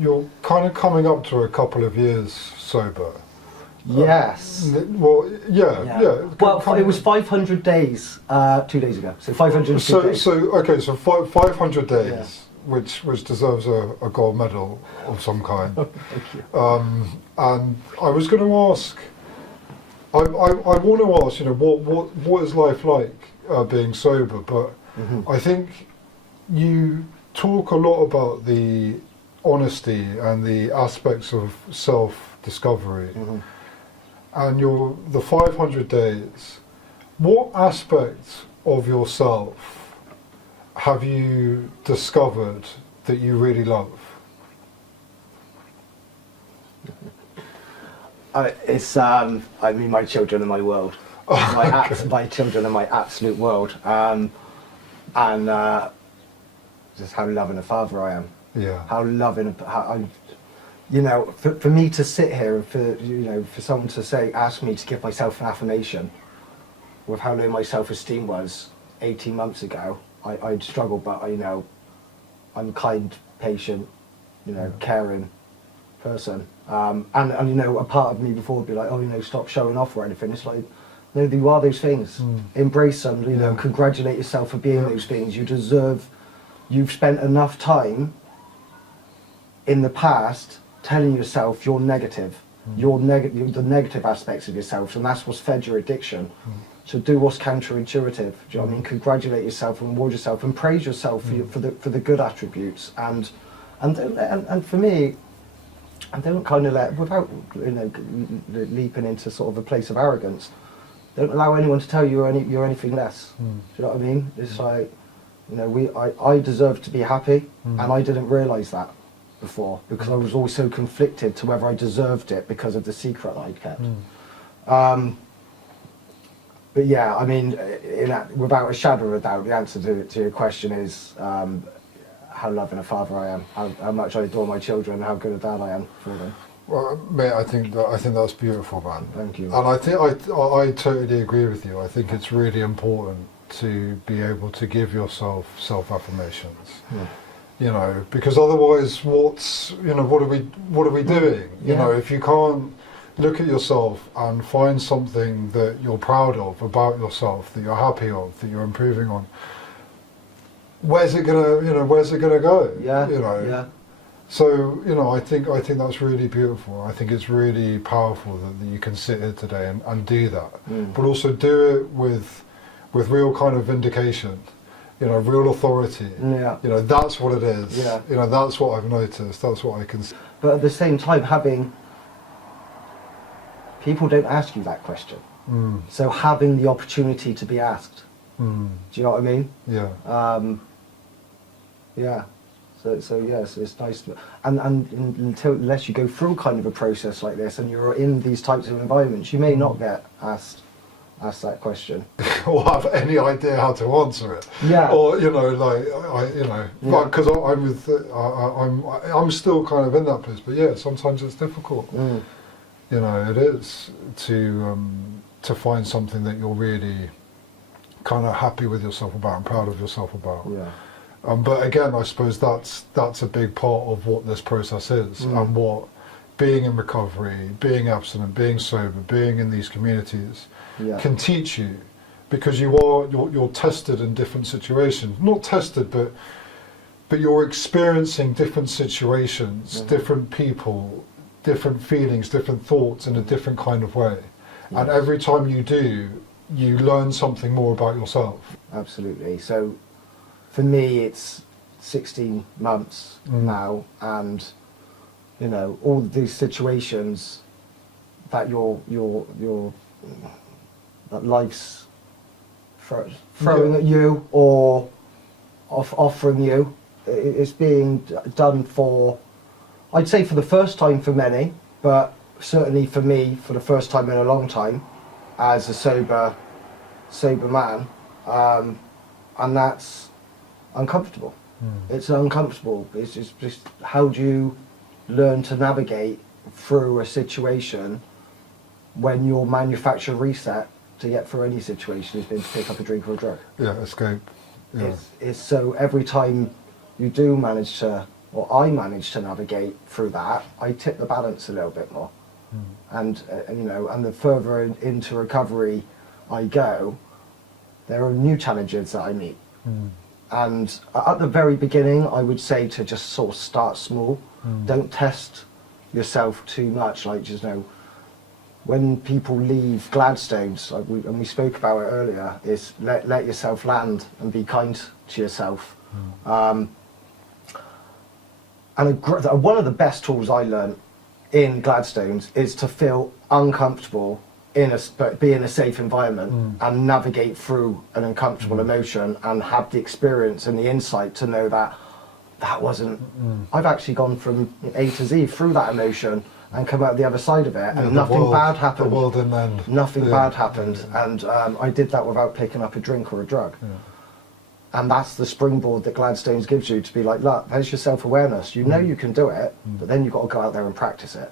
you're kind of coming up to a couple of years sober. Yes. Well, yeah. Well, it was 500 days 2 days ago. So 502 days. So 500 days, which deserves a gold medal of some kind. Thank you. And I was going to ask, I want to ask, what is life like being sober? But I think you talk a lot about the honesty and the aspects of self-discovery. And the 500 days, what aspects of yourself have you discovered that you really love? My children are my world. My children are my absolute world. And just how loving a father I am. Yeah. How loving, for me to sit here and for someone to ask me to give myself an affirmation with how low my self-esteem was 18 months ago, I'd struggle, but I'm kind, patient, caring person. And a part of me before would be like, stop showing off or anything. It's like, no, you are those things. Embrace them, congratulate yourself for being those things. You've spent enough time in the past telling yourself you're negative, the negative aspects of yourself, and that's what's fed your addiction. So do what's counterintuitive. Do you know what I mean? Congratulate yourself and reward yourself and praise yourself for the good attributes. And for me, and don't kind of without leaping into sort of a place of arrogance, don't allow anyone to tell you you're anything less. Do you know what I mean? It's like, I deserve to be happy, and I didn't realise that before, because I was always so conflicted to whether I deserved it because of the secret that I kept. But yeah, I mean, without a shadow of a doubt, the answer to your question is how loving a father I am, how much I adore my children, and how good a dad I am for them. Well, mate, I think that's beautiful, man. Thank you. And I think I totally agree with you. I think it's really important to be able to give yourself self-affirmations. Because otherwise, what are we doing? If you can't look at yourself and find something that you're proud of about yourself, that you're happy of, that you're improving on, where's it gonna go? Yeah. So I think that's really beautiful. I think it's really powerful that you can sit here today and do that, but also do it with real kind of vindication. Real authority. Yeah. That's what it is. Yeah. That's what I've noticed. That's what I can see. But at the same time, people don't ask you that question. So having the opportunity to be asked. Do you know what I mean? Yeah. Yeah. So yes, it's nice. Unless you go through kind of a process like this and you're in these types of environments, you may not get asked that question. Or have any idea how to answer it. Yeah. Or because I'm still kind of in that place. But yeah, sometimes it's difficult. It is to find something that you're really kind of happy with yourself about and proud of yourself about. Yeah. But again, I suppose that's a big part of what this process is, and what being in recovery, being abstinent, being sober, being in these communities can teach you, because you're tested in different situations. Not tested, but you're experiencing different situations, different people, different feelings, different thoughts in a different kind of way. And every time you do, you learn something more about yourself. Absolutely. So for me, it's 16 months now, and all these situations that that life's throwing at you or offering you, it's being done for, I'd say for the first time for many, but certainly for me, for the first time in a long time, as a sober man, and that's uncomfortable. It's uncomfortable. It's just how do you learn to navigate through a situation when your manufacturer reset to get through any situation has been to pick up a drink or a drug. Yeah, escape. Yeah. It's so every time you do manage to or I manage to navigate through that, I tip the balance a little bit more. And you know, and the further into recovery I go, there are new challenges that I meet. And at the very beginning, I would say to just sort of start small. Don't test yourself too much. Like, just know, when people leave Gladstones, and we spoke about it earlier, is let yourself land and be kind to yourself. And one of the best tools I learned in Gladstones is to feel uncomfortable but be in a safe environment and navigate through an uncomfortable emotion and have the experience and the insight to know that wasn't. I've actually gone from A to Z through that emotion and come out the other side of it, and nothing bad happened. The world didn't end. Nothing bad happened, and I did that without picking up a drink or a drug. And that's the springboard that Gladstones gives you to be like, look, there's your self-awareness. You know you can do it, but then you've got to go out there and practice it.